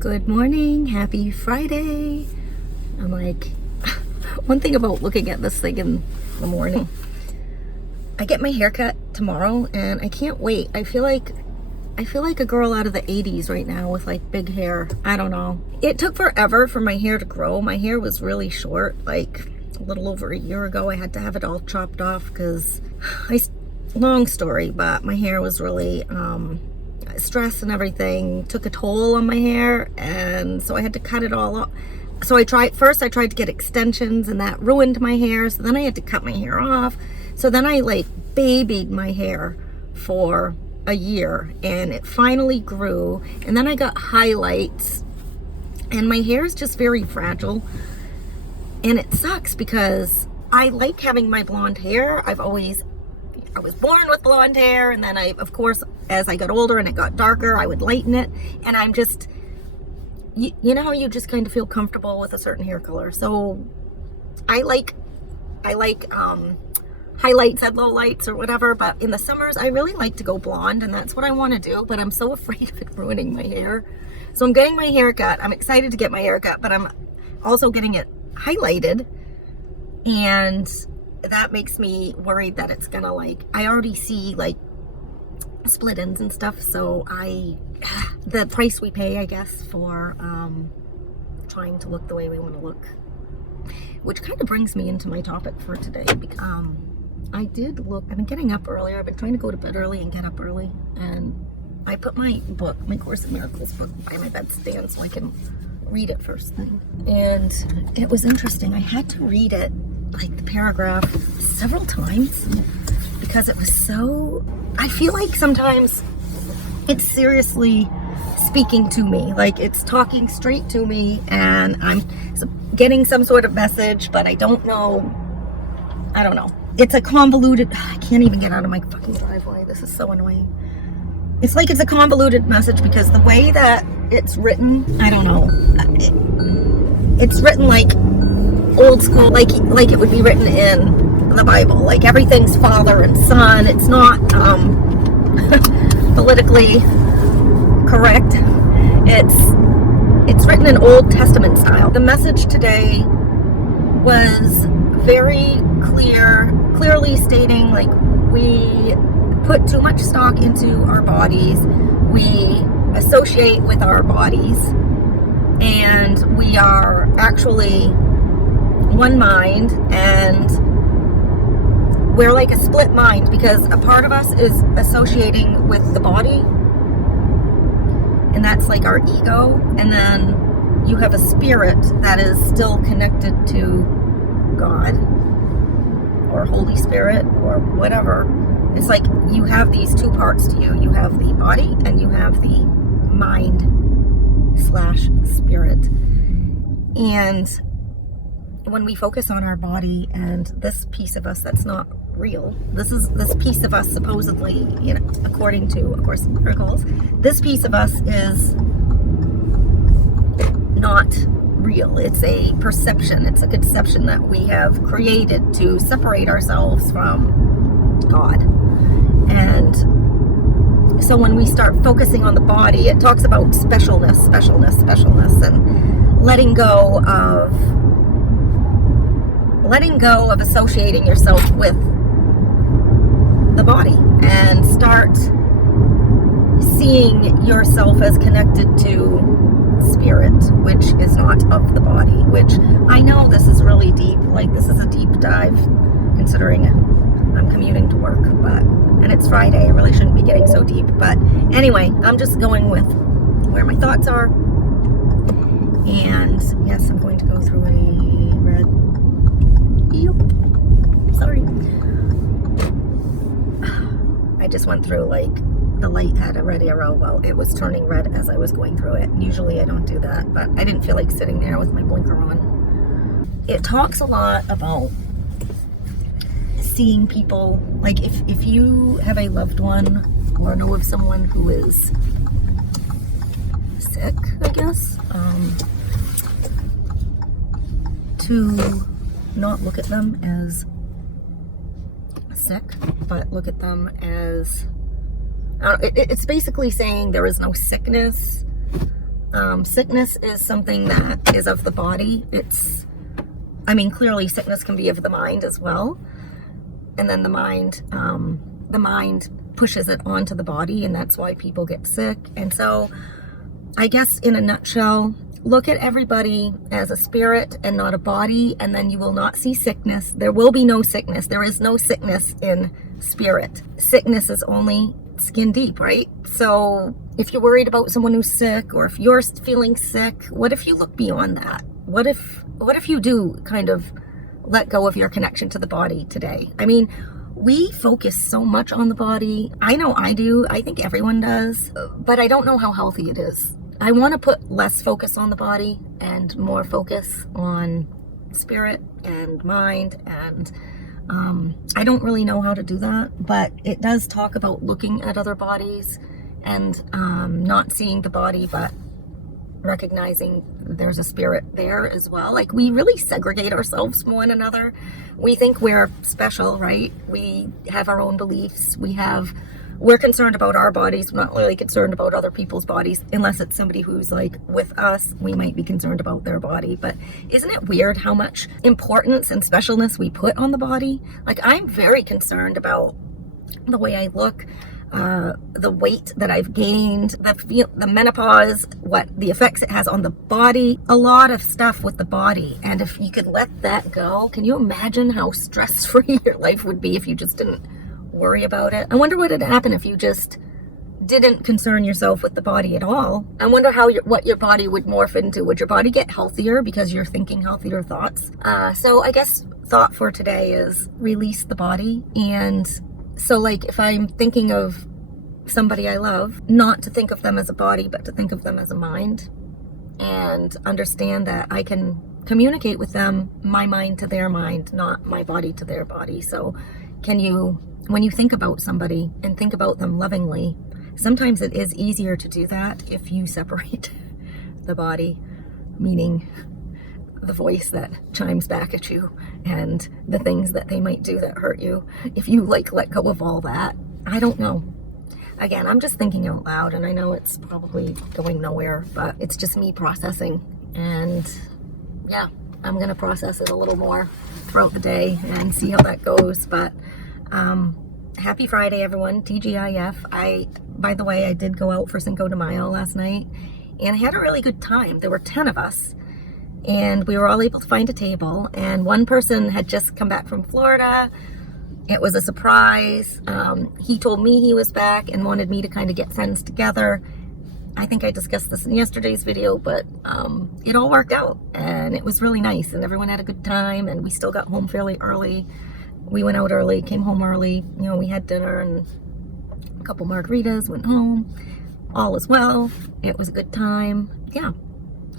Good morning, happy Friday. I'm like, one thing about looking at this thing in the morning, I get my hair cut tomorrow and I can't wait. I feel like a girl out of the 80s right now with like big hair. I don't know. It took forever for my hair to grow. My hair was really short, like a little over a year ago. I had to have it all chopped off because long story, but my hair was really, stress and everything took a toll on my hair, and so I had to cut it all off. So I tried to get extensions, and that ruined my hair, so then I had to cut my hair off. So then I like babied my hair for a year and it finally grew, and then I got highlights, and my hair is just very fragile, and it sucks because I like having my blonde hair. I was born with blonde hair, and then of course, as I got older and it got darker, I would lighten it. And I'm just, you know how you just kind of feel comfortable with a certain hair color. So I like highlights and lowlights or whatever, but in the summers, I really like to go blonde, and that's what I want to do, but I'm so afraid of it ruining my hair. So I'm getting my hair cut. I'm excited to get my hair cut, but I'm also getting it highlighted, and that makes me worried that it's gonna I already see like split ends and stuff. So the price we pay, I guess, for trying to look the way we want to look, which kind of brings me into my topic for today. I've been getting up earlier. I've been trying to go to bed early and get up early, and I put my Course in Miracles book by my bedstand so I can read it first thing. And it was interesting. I had to read it, like the paragraph, several times because it was so, I feel like sometimes it's seriously speaking to me, like it's talking straight to me, and I'm getting some sort of message, but I don't know. It's a convoluted, I can't even get out of my fucking driveway. This is so annoying. It's like it's a convoluted message because the way that it's written, I don't know. It's written like old school, like it would be written in the Bible. Like everything's father and son. It's not politically correct. It's written in Old Testament style. The message today was very clearly stating, like, we put too much stock into our bodies. We associate with our bodies, and we are actually one mind, and we're like a split mind because a part of us is associating with the body, and that's like our ego, and then you have a spirit that is still connected to God or Holy Spirit or whatever. It's like you have these two parts to you. You have the body and you have the mind / spirit. And when we focus on our body and this piece of us that's not real, this piece of us supposedly, according to, of course, miracles, this piece of us is not real. It's a perception. It's a conception that we have created to separate ourselves from God. And so when we start focusing on the body, it talks about specialness, and letting go of associating yourself with the body, and start seeing yourself as connected to spirit, which is not of the body. Which I know this is really deep. Like, this is a deep dive, considering I'm commuting to work, and it's Friday. I really shouldn't be getting so deep. But anyway, I'm just going with where my thoughts are. And yes, I'm going to go through a red. Yep. Sorry. I just went through, like, the light had a red arrow. Well, it was turning red as I was going through it. Usually I don't do that, but I didn't feel like sitting there with my blinker on. It talks a lot about seeing people, like if you have a loved one or know of someone who is sick, I guess, to not look at them as sick, but look at them as, it's basically saying there is no sickness Sickness is something that is of the body. Clearly sickness can be of the mind as well. And then the mind pushes it onto the body, and that's why people get sick. And so I guess in a nutshell, look at everybody as a spirit and not a body, and then you will not see sickness. There will be no sickness. There is no sickness in spirit. Sickness is only skin deep, right? So if you're worried about someone who's sick, or if you're feeling sick, what if you look beyond that? What if you do kind of let go of your connection to the body today? I mean, we focus so much on the body. I know I do. I think everyone does, but I don't know how healthy it is. I want to put less focus on the body and more focus on spirit and mind, and I don't really know how to do that, but it does talk about looking at other bodies and not seeing the body, but recognizing there's a spirit there as well. Like, we really segregate ourselves from one another. We think we're special, right? We have our own beliefs. We're concerned about our bodies. We're not really concerned about other people's bodies, unless it's somebody who's like with us. We might be concerned about their body. But isn't it weird how much importance and specialness we put on the body? Like, I'm very concerned about the way I look, the weight that I've gained, the menopause, what the effects it has on the body, a lot of stuff with the body. And if you could let that go, can you imagine how stress-free your life would be if you just didn't worry about it? I wonder what would happen if you just didn't concern yourself with the body at all. I wonder what your body would morph into. Would your body get healthier because you're thinking healthier thoughts? So I guess thought for today is release the body. And so, like, if I'm thinking of somebody I love, not to think of them as a body, but to think of them as a mind, and understand that I can communicate with them, my mind to their mind, not my body to their body. So when you think about somebody and think about them lovingly, sometimes it is easier to do that if you separate the body, meaning the voice that chimes back at you and the things that they might do that hurt you. If you let go of all that, I don't know. Again, I'm just thinking out loud, and I know it's probably going nowhere, but it's just me processing. And yeah, I'm going to process it a little more throughout the day and see how that goes. But happy Friday, everyone. TGIF. By the way, I did go out for Cinco de Mayo last night, and I had a really good time. There were 10 of us, and we were all able to find a table, and one person had just come back from Florida. It was a surprise. He told me he was back and wanted me to kind of get friends together. I think I discussed this in yesterday's video, but it all worked out, and it was really nice, and everyone had a good time, and we still got home fairly early. We went out early, came home early. You know, we had dinner and a couple margaritas, went home. All is well. It was a good time. Yeah.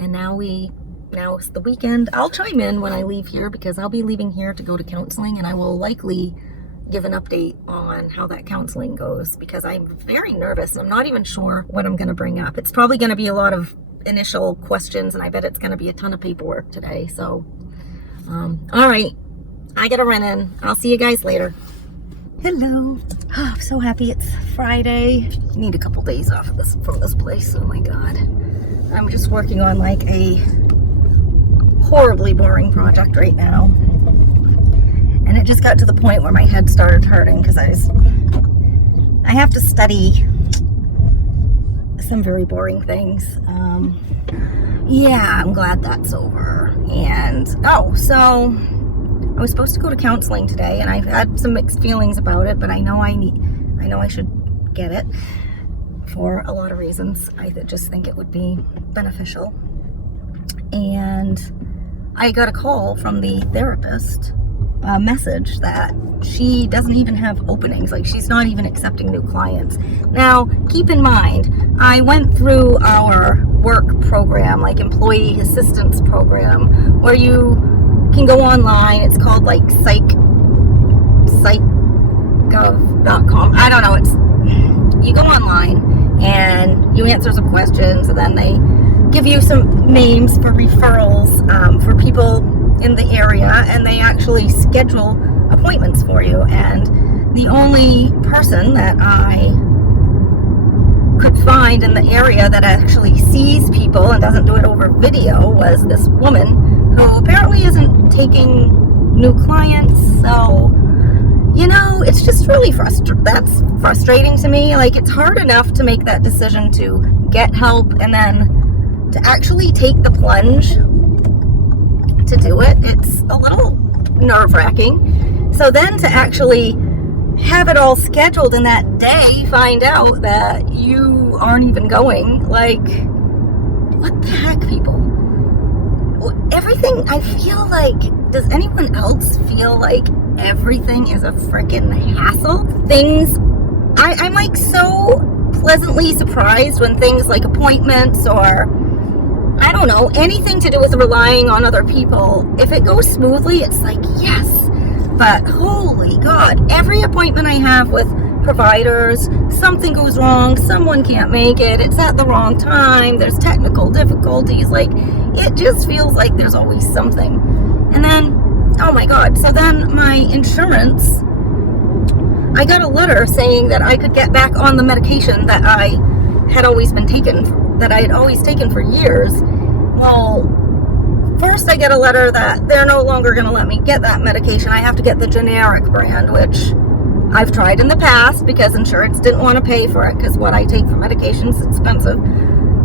And now it's the weekend. I'll chime in when I leave here, because I'll be leaving here to go to counseling, and I will likely give an update on how that counseling goes, because I'm very nervous. I'm not even sure what I'm going to bring up. It's probably going to be a lot of initial questions, and I bet it's going to be a ton of paperwork today. So, all right. I gotta run in. I'll see you guys later. Hello. Oh, I'm so happy it's Friday. I need a couple days off from this place. Oh my God. I'm just working on like a horribly boring project right now. And it just got to the point where my head started hurting, because I have to study some very boring things. Yeah, I'm glad that's over. And, so I was supposed to go to counseling today, and I've had some mixed feelings about it, but I know I should get it for a lot of reasons. I just think it would be beneficial. And I got a call from the therapist, a message that she doesn't even have openings. Like, she's not even accepting new clients. Now, keep in mind, I went through our work program, like employee assistance program, where you can go online. It's called like psychgov.com. I don't know. You go online and you answer some questions, and then they give you some names for referrals for people in the area, and they actually schedule appointments for you. And the only person that I could find in the area that actually sees people and doesn't do it over video was this woman who apparently isn't taking new clients. So, you know, it's just really that's frustrating to me. Like, it's hard enough to make that decision to get help, and then to actually take the plunge to do it, it's a little nerve-wracking. So then to actually have it all scheduled in that day, find out that you aren't even going, like, what the heck, people? Everything, I feel like, does anyone else feel like everything is a freaking hassle? I'm like so pleasantly surprised when things like appointments or, I don't know, anything to do with relying on other people, if it goes smoothly, it's like, yes. But holy God, every appointment I have with providers, something goes wrong, someone can't make it, it's at the wrong time, there's technical difficulties, like, it just feels like there's always something. And then, oh my God, so then my insurance, I got a letter saying that I could get back on the medication that I had always taken for years. Well, first I get a letter that they're no longer going to let me get that medication. I have to get the generic brand, which I've tried in the past because insurance didn't want to pay for it, because what I take for medication is expensive.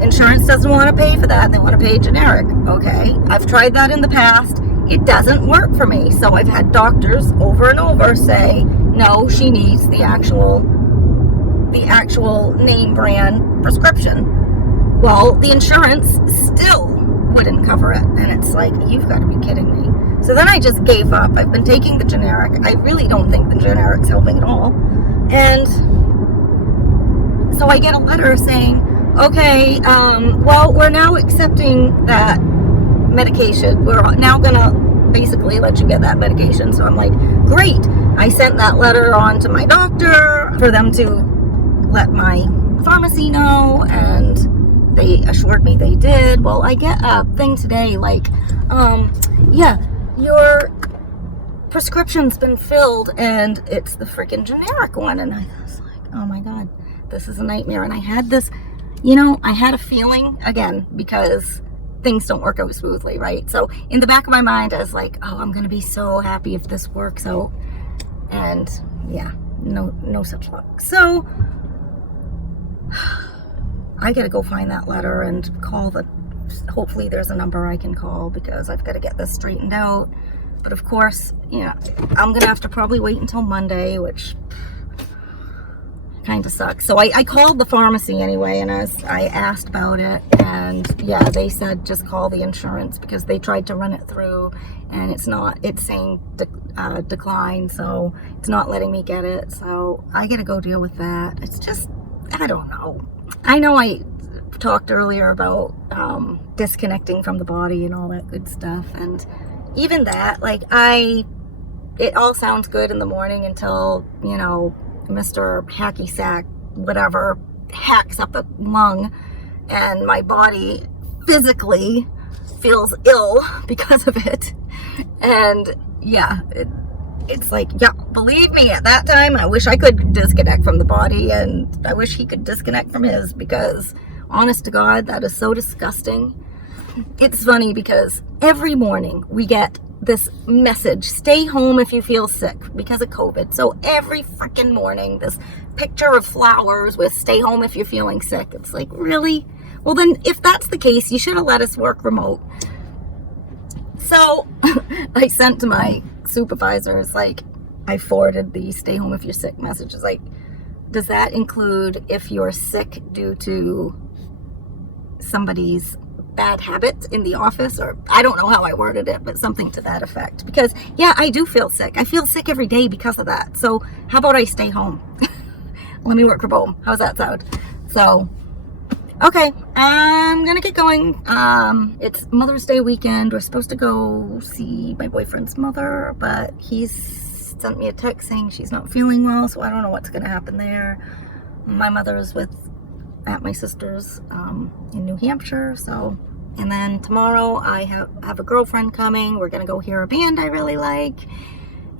Insurance doesn't want to pay for that. They want to pay generic. Okay, I've tried that in the past. It doesn't work for me. So I've had doctors over and over say, no, she needs the actual name brand prescription. Well, the insurance still wouldn't cover it, and it's like, you've got to be kidding me. So then I just gave up. I've been taking the generic. I really don't think the generic's helping at all. And so I get a letter saying, okay, well, we're now accepting that medication. We're now gonna basically let you get that medication. So I'm like, great. I sent that letter on to my doctor for them to let my pharmacy know, and they assured me they did. Well, I get a thing today like, yeah, your prescription's been filled, and it's the freaking generic one. And I was like, oh my God, this is a nightmare. And I had this, you know, I had a feeling, again, because things don't work out smoothly, right? So in the back of my mind, I was like, oh, I'm gonna be so happy if this works out. And yeah, no such luck. So I gotta go find that letter and call hopefully there's a number I can call, because I've got to get this straightened out. But of course, yeah, I'm gonna have to probably wait until Monday, which kind of sucks. So I called the pharmacy anyway, and I asked about it, and yeah, they said just call the insurance, because they tried to run it through, and it's saying decline, so it's not letting me get it. So I gotta go deal with that. It's just, I don't know. I know I talked earlier about disconnecting from the body and all that good stuff, and even that, like, it all sounds good in the morning until, you know, Mr. Hacky Sack, whatever, hacks up a lung, and my body physically feels ill because of it. And yeah, it's like, yeah, believe me, at that time, I wish I could disconnect from the body, and I wish he could disconnect from his, because honest to God, that is so disgusting. It's funny because every morning we get this message, stay home if you feel sick because of COVID. So every freaking morning, this picture of flowers with stay home if you're feeling sick. It's like, really? Well, then if that's the case, you should have let us work remote. So I sent to my supervisors, like, I forwarded the stay home if you're sick messages. Like, does that include if you're sick due to somebody's bad habits in the office? Or I don't know how I worded it, but something to that effect. Because yeah, I do feel sick. I feel sick every day because of that. So how about I stay home? Let me work from home. How's that sound? So, okay, I'm gonna get going. It's Mother's Day weekend. We're supposed to go see my boyfriend's mother, but he's sent me a text saying she's not feeling well, so I don't know what's gonna happen there. My mother is at my sister's in New Hampshire. So, and then tomorrow I have a girlfriend coming. We're gonna go hear a band I really like.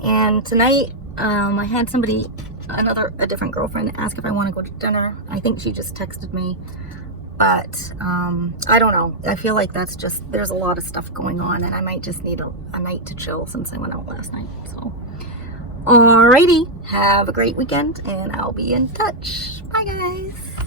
And tonight I had somebody a different girlfriend ask if I want to go to dinner. I think she just texted me, but I don't know. I feel like there's a lot of stuff going on, and I might just need a night to chill since I went out last night. So alrighty, have a great weekend, and I'll be in touch. Bye guys.